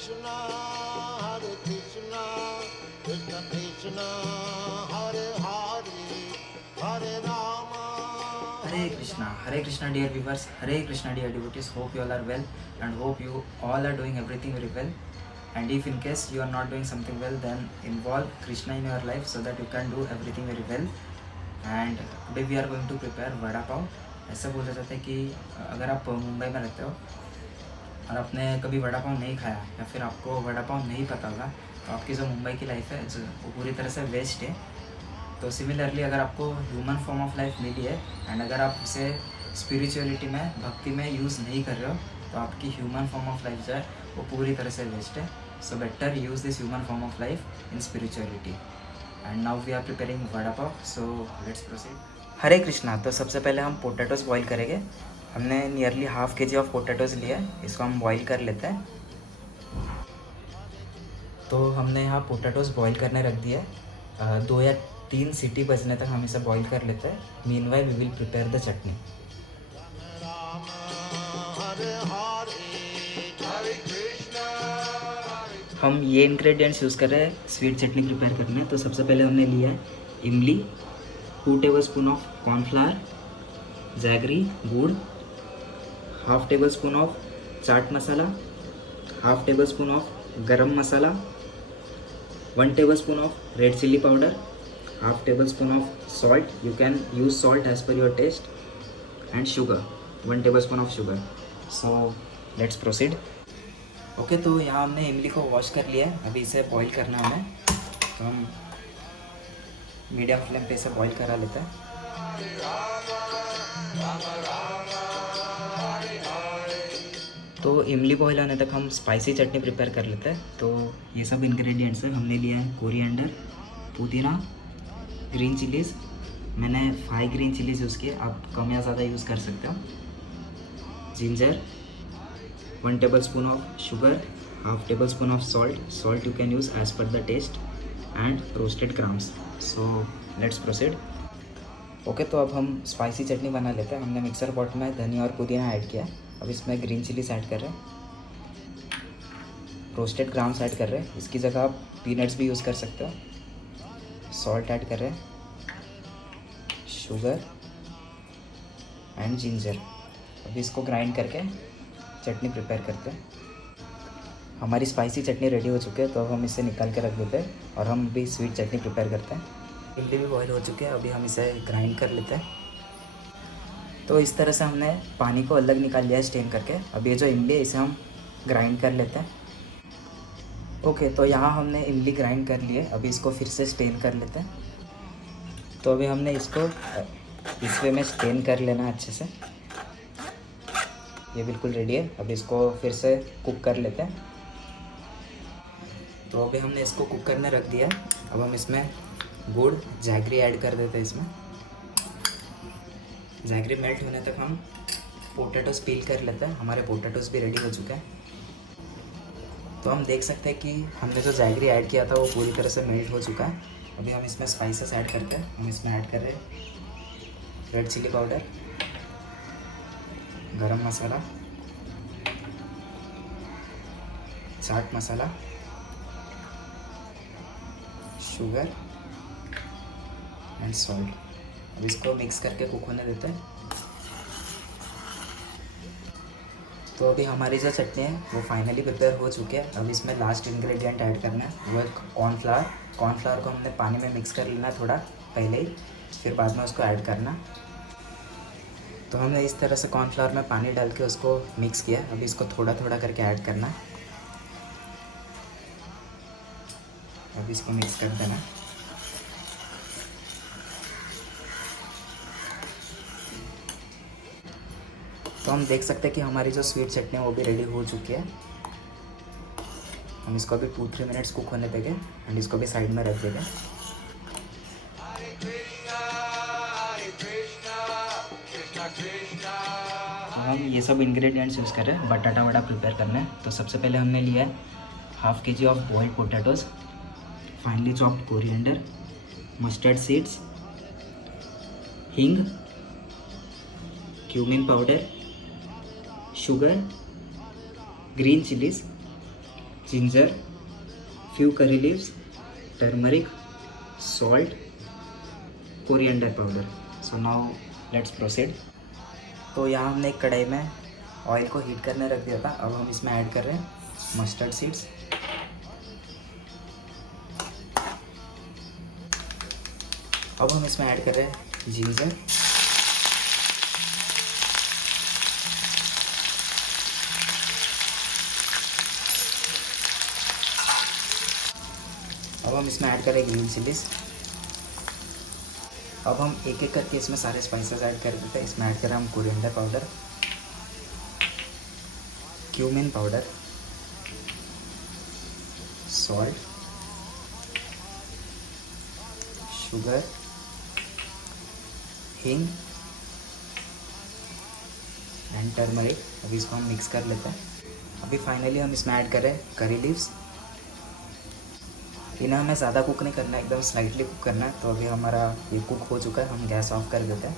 Krishna, Hare Krishna, Krishna Krishna, Hare Hare, Hare Rama. Hare Krishna, dear viewers, Hare Krishna, dear devotees. Hope you all are well, and hope you all are doing everything very well. And if in case you are not doing something well, then involve Krishna in your life so that you can do everything very well. And today we are going to prepare vada pav. ऐसा बोला जाता है कि अगर आप मुंबई में रहते हो और आपने कभी वड़ा पाव नहीं खाया या फिर आपको वड़ा पाव नहीं पता होगा, तो आपकी जो मुंबई की लाइफ है वो पूरी तरह से वेस्ट है. तो सिमिलरली अगर आपको ह्यूमन फॉर्म ऑफ लाइफ मिली है एंड अगर आप उसे स्पिरिचुअलिटी में, भक्ति में यूज़ नहीं कर रहे हो, तो आपकी ह्यूमन फॉर्म ऑफ लाइफ जो है वो पूरी तरह से वेस्ट है. So better use this human form of life in spirituality. And now we are preparing vada pav, so let's proceed. Hare Krishna. तो सबसे पहले हम पोटैटोज़ बॉईल करेंगे. हमने nearly half K G of potatoes लिए हैं, इसको हम बॉईल कर लेते हैं. तो हमने यहाँ पोटैटोज़ बॉईल करने रख दिया है. 2 या 3 सीटी बजने तक हम इसे बॉईल कर लेते हैं. Meanwhile we will prepare the chutney. हम ये इंग्रेडिएंट्स यूज़ कर रहे हैं स्वीट चटनी प्रिपेयर करने. तो सबसे पहले हमने लिया है इमली, 2 टेबलस्पून ऑफ कॉर्नफ्लावर, जैगरी, गुड़, half tablespoon of chaat masala, half tablespoon of गरम मसाला, 1 tablespoon of red chili powder, half tablespoon of salt. You can use salt as per your taste, and sugar, 1 tablespoon of sugar. So let's proceed. Okay, तो यहाँ हमने इमली को wash कर लिया है. अभी इसे बॉईल करना है हमें. तो हम मीडियम फ्लेम पे इसे बॉईल करा लेते हैं. तो इमली बॉईल होने तक हम स्पाइसी चटनी प्रिपेयर कर लेते हैं. तो ये सब इंग्रेडिएंट्स हैं. हमने लिया है कोरिएंडर, पुदीना, ग्रीन चिलीज़. मैंने 5 ग्रीन चिलीज़ यूज़ किए, आप कम या ज़्यादा यूज़ कर सकते हो. Ginger, 1 tablespoon of sugar, half tablespoon of salt you can use as per the taste, and roasted grams. So let's proceed. Okay, तो अब हम स्पाइसी चटनी बना लेते हैं. हमने मिक्सर पॉट में धनिया और पुदीना ऐड किया. अब इसमें ग्रीन चिलीज ऐड कर रहे हैं, रोस्टेड ग्राम्स ऐड कर रहे हैं. इसकी जगह आप पीनट्स भी यूज़ कर सकते हो. सॉल्ट ऐड कर रहे हैं, शुगर एंड जिंजर. अभी इसको ग्राइंड करके चटनी प्रिपेयर करते हैं. हमारी स्पाइसी चटनी रेडी हो चुकी है, तो अब हम इसे निकाल के रख देते हैं और हम भी स्वीट चटनी प्रिपेयर करते हैं. इमली भी बॉयल हो चुके हैं, अभी हम इसे ग्राइंड कर लेते हैं. तो इस तरह से हमने पानी को अलग निकाल लिया है स्टेन करके. अब ये जो इमली है इसे हम ग्राइंड कर लेते हैं. ओके, तो यहाँ हमने इमली ग्राइंड कर ली है. अभी इसको फिर से स्टेन कर लेते हैं. तो अभी हमने इसको इस वे में स्टेन कर लेना है अच्छे से. ये बिल्कुल रेडी है. अभी इसको फिर से कुक कर लेते हैं. तो अभी हमने इसको कुक करने रख दिया है. अब हम इसमें गुड़, जैगरी ऐड कर देते हैं. इसमें जैगरी मेल्ट होने तक हम पोटैटोज़ पील कर लेते हैं. हमारे पोटैटोज़ भी रेडी हो चुके हैं. तो हम देख सकते हैं कि हमने जो जैगरी ऐड किया था वो पूरी तरह से मेल्ट हो चुका है. अभी हम इसमें स्पाइसेस ऐड करते हैं. हम इसमें ऐड कर रहे हैं रेड चिली पाउडर, गरम मसाला, chaat masala, sugar and salt. अब इसको मिक्स करके कुक होने देते हैं. तो अभी हमारी जो चटनी है वो फाइनली प्रिपेयर हो चुकी है. अब इसमें लास्ट इंग्रेडिएंट ऐड करना है, वो है कॉर्नफ्लावर. कॉर्नफ्लावर को हमने पानी में मिक्स कर लेना है थोड़ा पहले ही, फिर बाद में उसको ऐड करना. तो हमने इस तरह से कॉर्नफ्लावर में पानी डाल के उसको मिक्स किया. अभी इसको थोड़ा थोड़ा करके ऐड करना है. अभी इसको मिक्स कर देना. तो हम देख सकते हैं कि हमारी जो स्वीट चटनी है वो भी रेडी हो चुकी है. हम इसको अभी 2-3 मिनट्स कुक होने देंगे एंड इसको भी साइड में रख देंगे. हम ये सब इंग्रेडिएंट्स यूज़ कर रहे हैं बटाटा वड़ा प्रिपेयर करना है. तो सबसे पहले हमने लिया है half K G of boiled potatoes, finely chopped coriander, mustard seeds, hing, cumin powder, sugar, green chillies, ginger, few curry leaves, turmeric, salt, coriander powder. So now let's proceed. तो यहाँ हमने एक कढ़ाई में ऑयल को हीट करने रख दिया था. अब हम इसमें ऐड कर रहे हैं मस्टर्ड सीड्स. अब हम इसमें ऐड कर रहे हैं जिंजर, अब हम इसमें ऐड करें ग्रीन चिलीज. अब हम एक एक करके इसमें सारे स्पाइसेस ऐड कर देते हैं. इसमें ऐड करें हम coriander powder, cumin powder, salt, sugar, हींग एंड टर्मरिक. अभी इसको हम मिक्स कर लेते हैं. अभी फाइनली हम इसमें ऐड करें करी लीव्स. इन्हें हमें ज़्यादा कुक नहीं करना है, एकदम स्लाइटली कुक करना है. तो अभी हमारा ये कुक हो चुका है. हम गैस ऑफ कर देते हैं.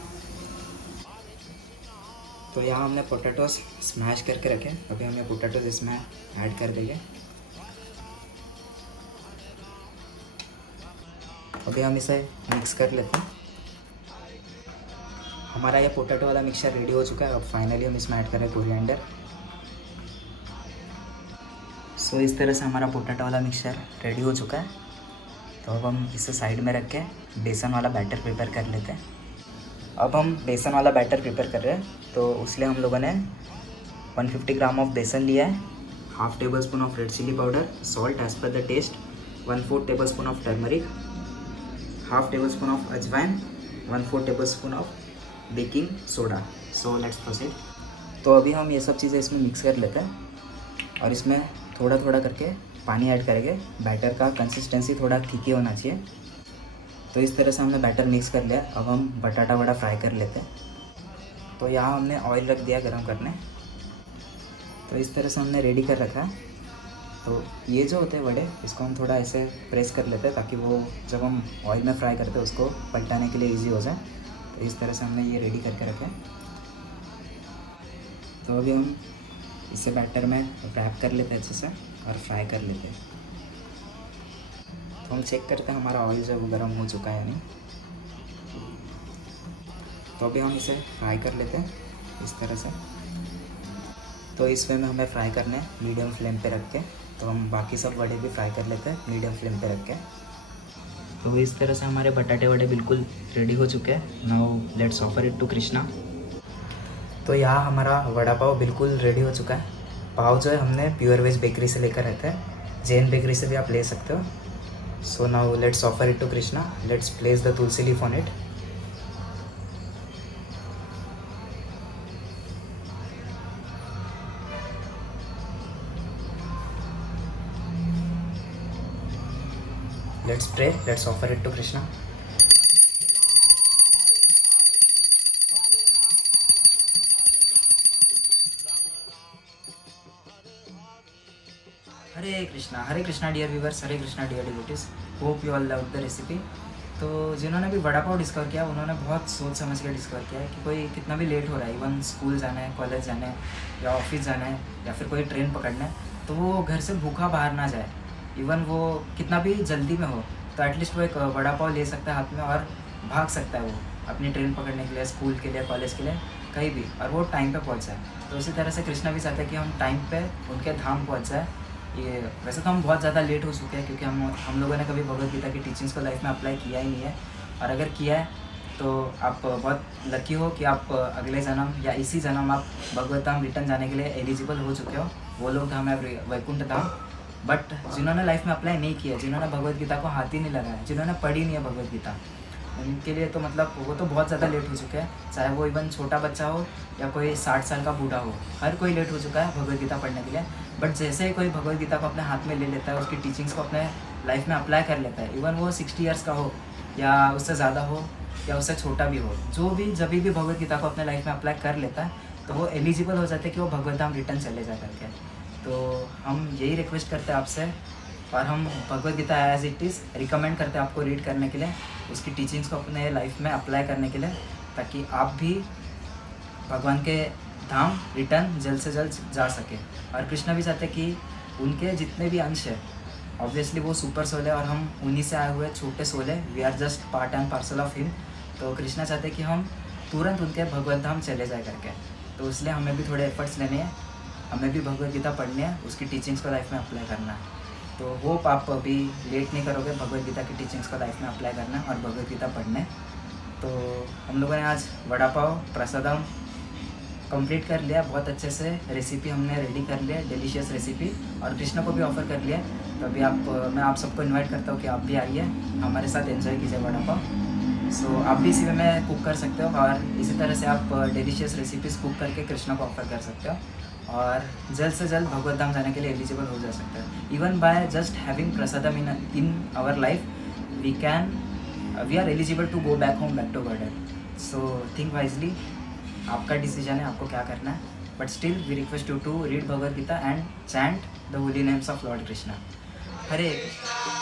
तो यहाँ हमने पोटैटोस स्मैश करके रखे. अभी हम ये पोटैटोस इसमें ऐड कर देंगे. अभी हम इसे मिक्स कर लेते हैं. हमारा ये पोटैटो वाला मिक्सचर रेडी हो चुका है. अब फाइनली हम इसमें ऐड करें कोरिएंडर. सो इस तरह से हमारा पोटैटो वाला मिक्सचर रेडी हो चुका है. तो अब हम इसे साइड में रख के बेसन वाला बैटर प्रिपेयर कर लेते हैं. अब हम बेसन वाला बैटर प्रिपेयर कर रहे हैं. तो उसलिए हम लोगों ने 150 ग्राम ऑफ बेसन लिया है, half tablespoon of red chilli powder, salt as per the taste, 1/4 tablespoon of turmeric, half tablespoon of ajwain, 1/4 tablespoon of baking soda. So let's proceed. तो अभी हम ये सब चीज़ें इसमें मिक्स कर लेते हैं और इसमें थोड़ा थोड़ा करके पानी ऐड करेंगे. बैटर का कंसिस्टेंसी थोड़ा थिक ही होना चाहिए. तो इस तरह से हमने बैटर मिक्स कर लिया. अब हम बटाटा वड़ा फ्राई कर लेते हैं. तो यहाँ हमने ऑयल रख दिया गरम करने. तो इस तरह से हमने रेडी कर रखा है. तो ये जो होते हैं वड़े, इसको हम थोड़ा ऐसे प्रेस कर लेते हैं ताकि वो जब हम ऑयल में फ्राई करते हैं उसको पलटाने के लिए ईजी हो जाए. तो इस तरह से हमने ये रेडी करके रखे. तो अभी हम इसे बैटर में रैप कर लेते हैं अच्छे से और फ्राई कर लेते हैं. तो हम चेक करते हैं हमारा ऑयल जो गर्म हो चुका है या नहीं. तो अभी हम इसे फ्राई कर लेते हैं इस तरह से. तो इस वे में हमें फ्राई करने हैं मीडियम फ्लेम पे रख के. तो हम बाकी सब वड़े भी फ्राई कर लेते हैं मीडियम फ्लेम पे रख के. तो इस तरह से हमारे बटाटे वड़े बिल्कुल रेडी हो चुके हैं. Now let's offer it to Krishna. तो यहाँ हमारा वड़ा पाव बिल्कुल रेडी हो चुका है. पाव जो है हमने प्योर वेज बेकरी से लेकर आए थे. जैन बेकरी से भी आप ले सकते हो. So now let's offer it to Krishna. Let's place the tulsi leaf on it. Let's pray. Let's offer it to Krishna. Hare Krishna dear viewers, Hare Krishna dear devotees. Hope you all love the recipe. तो जिन्होंने भी वड़ा पाव डिस्कवर किया उन्होंने बहुत सोच समझ के डिस्कवर किया है कि कोई कितना भी लेट हो रहा है, इवन स्कूल जाना है, कॉलेज जाना है या ऑफिस जाना है या फिर कोई ट्रेन पकड़ना है, तो वो घर से भूखा बाहर ना जाए. इवन वो कितना भी जल्दी में हो तो एटलीस्ट वो एक वड़ा पाव ले सकता है हाथ में और भाग सकता है वो अपनी ट्रेन पकड़ने के लिए, स्कूल के लिए, कॉलेज के लिए, कहीं भी, और वो टाइम पे पहुंच जाए. तो इसी तरह से कृष्णा भी चाहते हैं कि हम टाइम पे उनके धाम पहुंच जाए. ये वैसे तो हम बहुत ज़्यादा लेट हो चुके हैं क्योंकि हम लोगों ने कभी भगवद गीता की टीचिंग्स को लाइफ में अप्लाई किया ही नहीं है. और अगर किया है तो आप बहुत लकी हो कि आप अगले जन्म या इसी जन्म आप भगवत धाम रिटर्न जाने के लिए एलिजिबल हो चुके हो. वो लोग धाम है वैकुंठ धाम. बट जिन्होंने लाइफ में अप्लाई नहीं किया, जिन्होंने भगवद गीता को हाथ ही नहीं लगाया, जिन्होंने पढ़ी नहीं है भगवद गीता, उनके लिए तो मतलब वो तो बहुत ज़्यादा लेट हो चुके हैं. चाहे वो इवन छोटा बच्चा हो या कोई 60 साल का बूढ़ा हो, हर कोई लेट हो चुका है भगवद गीता पढ़ने के लिए. बट जैसे ही कोई भगवद गीता को अपने हाथ में ले लेता है, उसकी टीचिंग्स को अपने लाइफ में अप्लाई कर लेता है, इवन वो 60 ईयर्स का हो या उससे ज़्यादा हो या उससे छोटा भी हो, जो भी जब भी भगवद गीता को अपने लाइफ में अप्लाई कर लेता है तो वो एलिजिबल हो जाते हैं कि वो भगवद धाम रिटर्न चले जा करके. तो हम यही रिक्वेस्ट करते हैं आपसे, और हम Bhagavad Gita as it is recommend करते हैं आपको रीड करने के लिए, उसकी टीचिंग्स को अपने लाइफ में अप्लाई करने के लिए, ताकि आप भी भगवान के धाम रिटर्न जल्द से जल्द जा सके. और कृष्णा भी चाहते कि उनके जितने भी अंश है, ऑब्वियसली वो सुपर सोल है और हम उन्हीं से आए हुए छोटे सोल है, we are just part and parcel of him. तो कृष्णा चाहते हैं कि हम तुरंत उनके भगवत धाम चले जाए करके, तो इसलिए हमें भी थोड़े एफर्ट्स लेने हैं, हमें भी भगवत गीता पढ़नी है, उसकी टीचिंग्स को लाइफ में अप्लाई करना है। तो होप आप अभी लेट नहीं करोगे भगवत गीता की टीचिंग्स को लाइफ में अप्लाई करना और भगवत गीता पढ़ने। तो हम लोगों ने आज वड़ा पाव प्रसादम कंप्लीट कर लिया बहुत अच्छे से, रेसिपी हमने रेडी कर लिया, डिलीशियस रेसिपी, और कृष्णा को भी ऑफ़र कर लिया। तो अभी मैं आप सबको इनवाइट करता हूँ कि आप भी आइए हमारे साथ एंजॉय कीजिए वड़ा पाव। सो आप भी इसी में कुक कर सकते हो और इसी तरह से आप डिलीशियस रेसिपीज़ कुक करके कृष्णा को ऑफ़र कर सकते हो और जल्द से जल्द भगवत धाम जाने के लिए एलिजिबल हो जा सकते हैं। Even by just having prasadam in our life we are eligible to go back home, back to God. So think wisely, आपका डिसीजन है आपको क्या करना है, but still we request you to read Bhagavad Gita and chant the holy names of Lord Krishna. Hare Krishna.